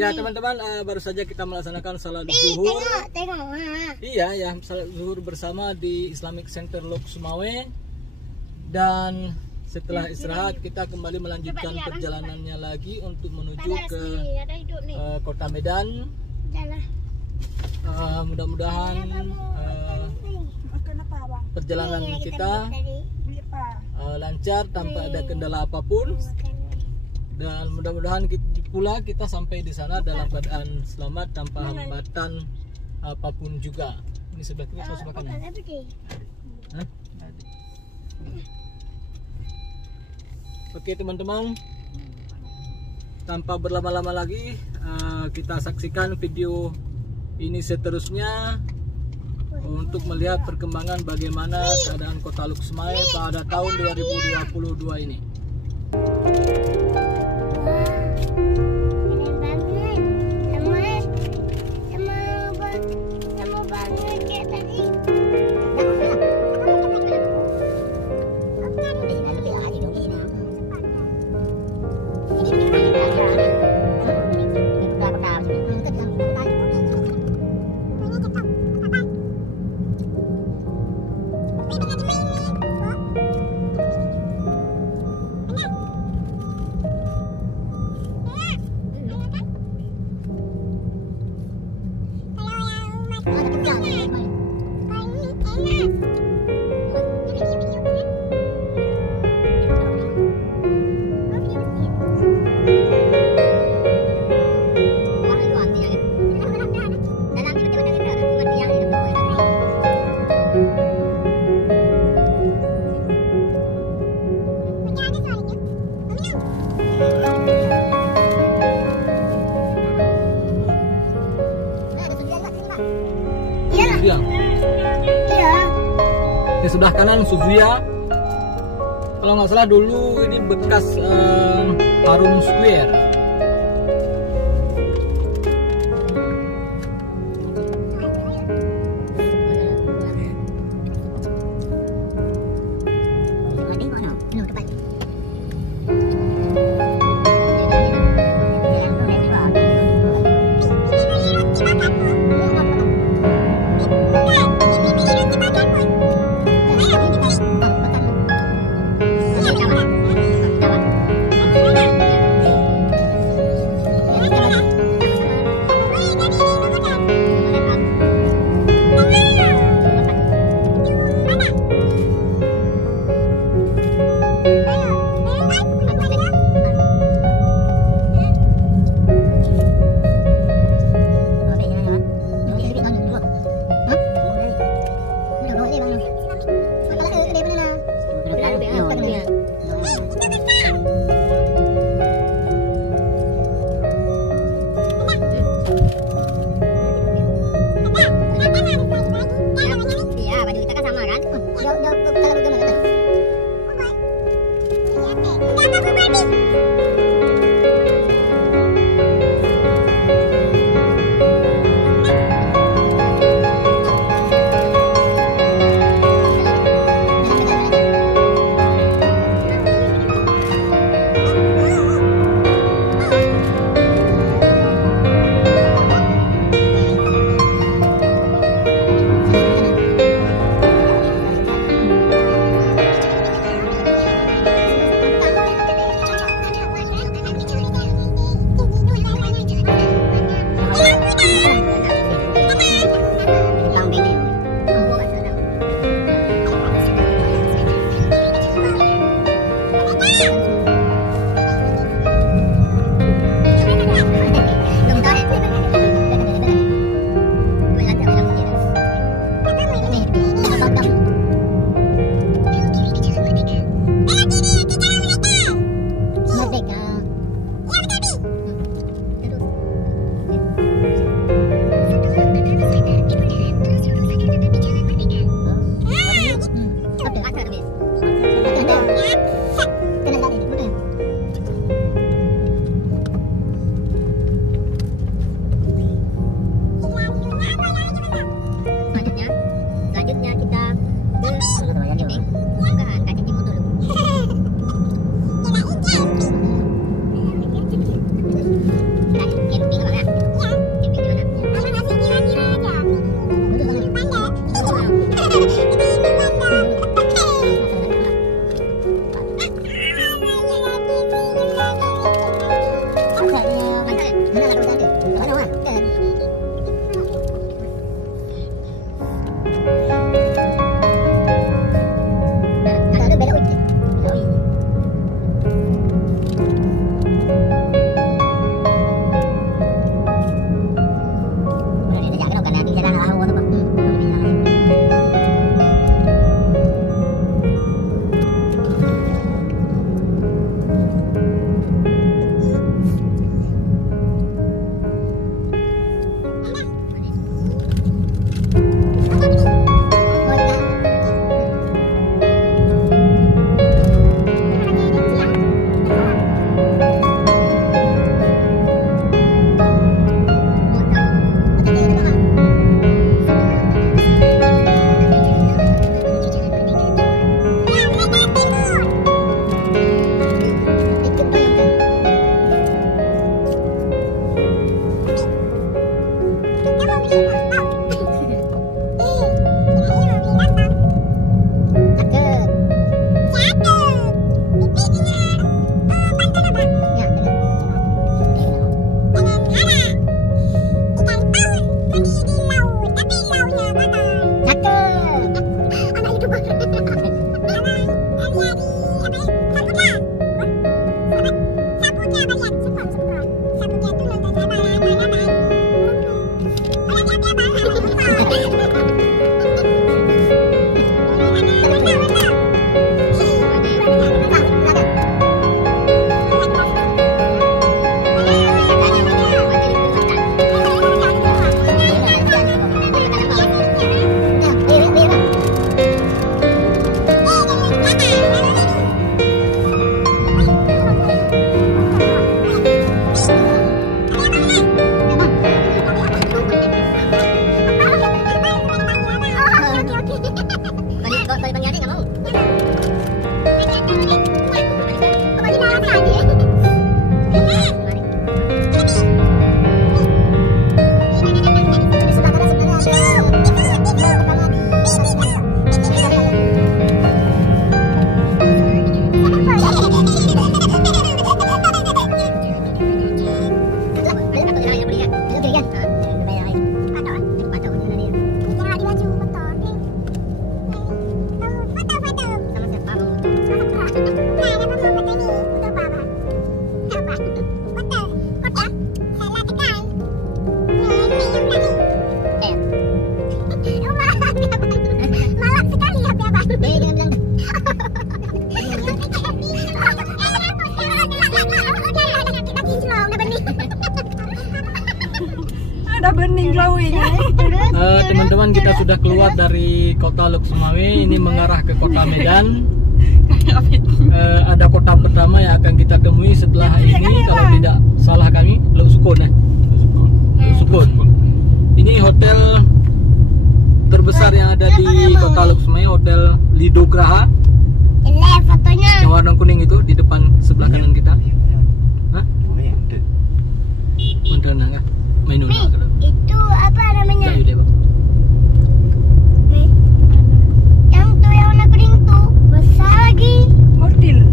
Ya teman-teman, baru saja kita melaksanakan salat zuhur. Tengok. Iya ya, salat zuhur bersama di Islamic Center Lok Sumawe. Dan setelah istirahat kita kembali melanjutkan perjalanannya lagi untuk menuju ke kota Medan. Mudah-mudahan perjalanan kita lancar tanpa ada kendala apapun. Dan mudah-mudahan pula kita sampai di sana dalam keadaan selamat tanpa hambatan apapun juga. Ini sebelah kiri atau sebelah kanan? Hah? Oke teman-teman, tanpa berlama-lama lagi kita saksikan video ini seterusnya untuk melihat perkembangan bagaimana keadaan Kota Lok Sumawe pada tahun 2022 ini. Di sebelah kanan Suzuya. Kalau nggak salah dulu ini bekas Harum Square. Sudah bening glowing. Teman-teman, kita sudah keluar dari kota Lok Sumawe, ini mengarah ke kota Medan. Ada kota pertama yang akan kita temui setelah ini, kalau tidak salah kami, Lok Sukun. Lok Sukun. Ini hotel terbesar yang ada di kota Lok Sumawe, Hotel Lido Graha. Fotonya. Yang warna kuning itu di depan sebelah kanan kita. Hah? Mana enggak? Menu Itu apa namanya? Jayu deh, Bang. Yang tuh yang warna kuning tuh besar lagi. Hotel.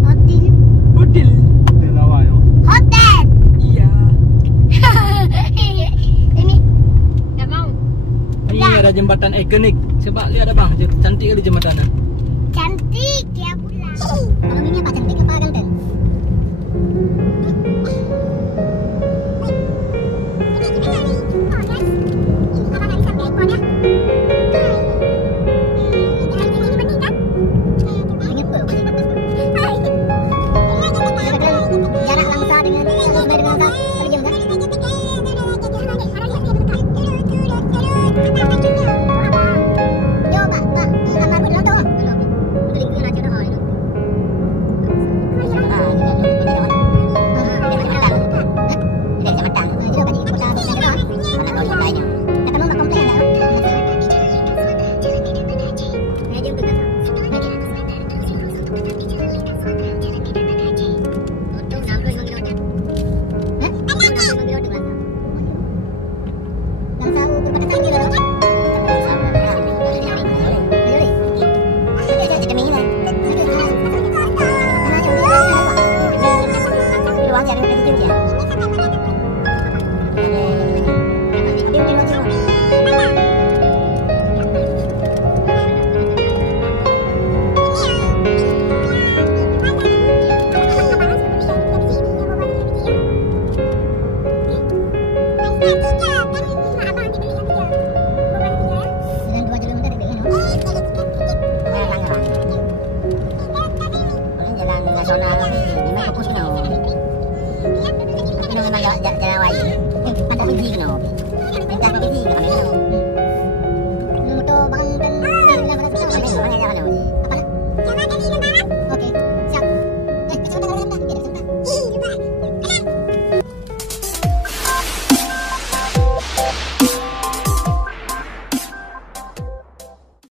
Hotel. Hotel. Iya. Ini nggak mau. Ini ada jembatan ikonik. Coba lihat Bang, cantik kali jembatannya. Cantik ya pulang. Kalau ini apa cantik apa ganteng? Jarak langsa dengan jalan jalan